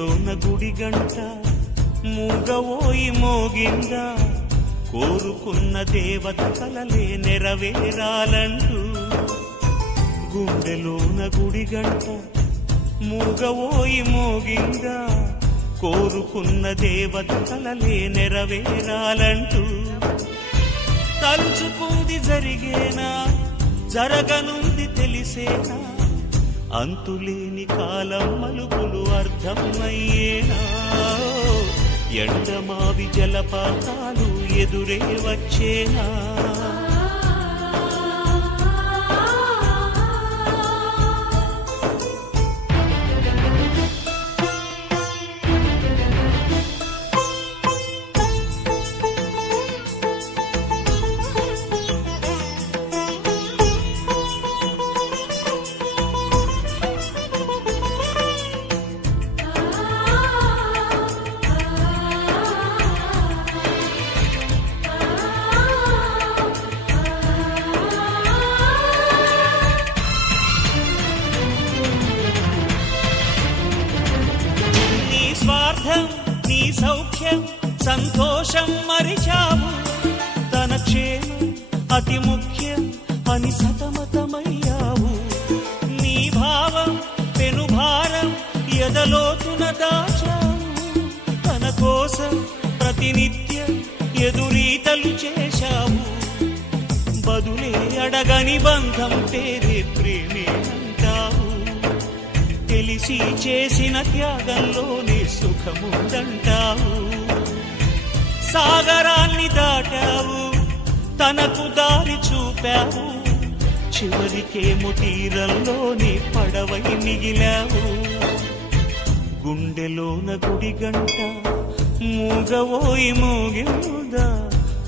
గుండెలోన గుడి గంట మూగవోయి మోగిందా, కోరుకున్న దేవత కలలే నెరవేరాలంటూ. గుండెలోన గుడి గంట మూగవోయి మోగిందా, కోరుకున్న దేవత కలలే నెరవేరాలంటూ. తలుచుకుంది జరిగేనా, జరగనుంది తెలిసేనా, అంతులేని కాలం మలుపులు అర్థమయ్యేనా. ఎండమావి జలపాతాలు ఎదురే వచ్చేనా. నీ సౌఖ్యం సంతోషం మరిచావు, తన క్షేమం అతి ముఖ్యం అని సతమతమయ్యావు. నీ భావం పెనుభారం ఎదలోతున దాచావు, తన కోసం ప్రతినిత్యం ఎదురీతలు చేశావు. బదులే అడగని బంధం పేరే ప్రేమే అంటావు. తెలిసి చేసిన త్యాగంలోనే సుఖముందంటావు. సాగరాన్ని దాటావు, తనకు దారి చూపావు, చివరికేమో తీరంలోనే పడవై మిగిలావు. గుండెలోన గుడి గంట మూగవోయి మోగిందా,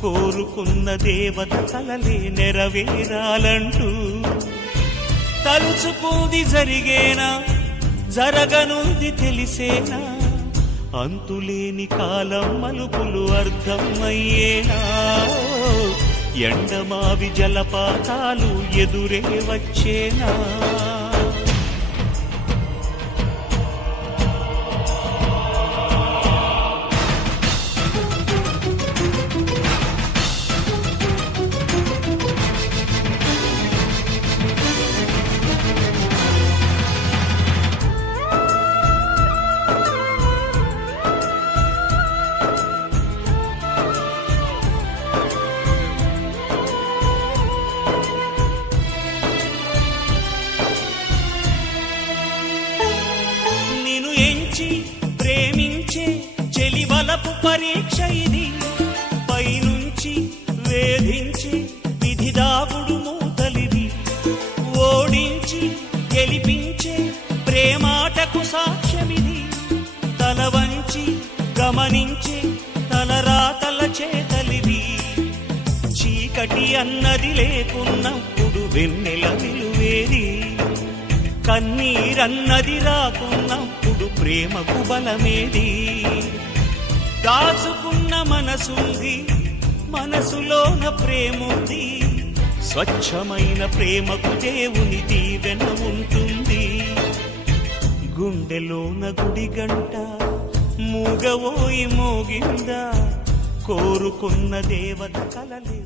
కోరుకున్న దేవత కలలే నెరవేరాలంటూ. తలుచుకుంది జరిగేనా, జరగనుంది తెలిసేనా, అంతులేని కాలం మలుపులు అర్థమయ్యేనా. ఎండమావి జలపాతాలు ఎదురే వచ్చేనా. ప్రేమించే చెలివలపు పరీక్ష ఇది, పైనుంచి వేధించి విధి దాగుడు మూతలిది. ఓడించి గెలిపించే ప్రేమాటకు సాక్ష్యమిది, తల వంచి గమనించే తలరాతల చేతలివి. చీకటి అన్నది లేకున్నప్పుడు వెన్నెల విలువేది, కన్నీరన్నది రాకున్నప్పుడు ప్రేమకు బలమేది. దాచుకున్న మనసుంది, మనసులోన ప్రేముంది, స్వచ్ఛమైన ప్రేమకు దేవుని దీవెన ఉంటుంది. గుండెలోన గుడి గంట మూగవోయి మోగిందా, కోరుకున్న దేవత కలలే